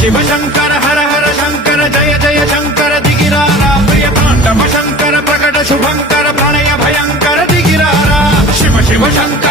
शिव शंकर हर हर शंकर जय जय शंकर दिगिरारा प्रिय तांडव शंकर प्रकट शुभंकर प्रणय भयंकर दिगिरारा शिव शिव शंकर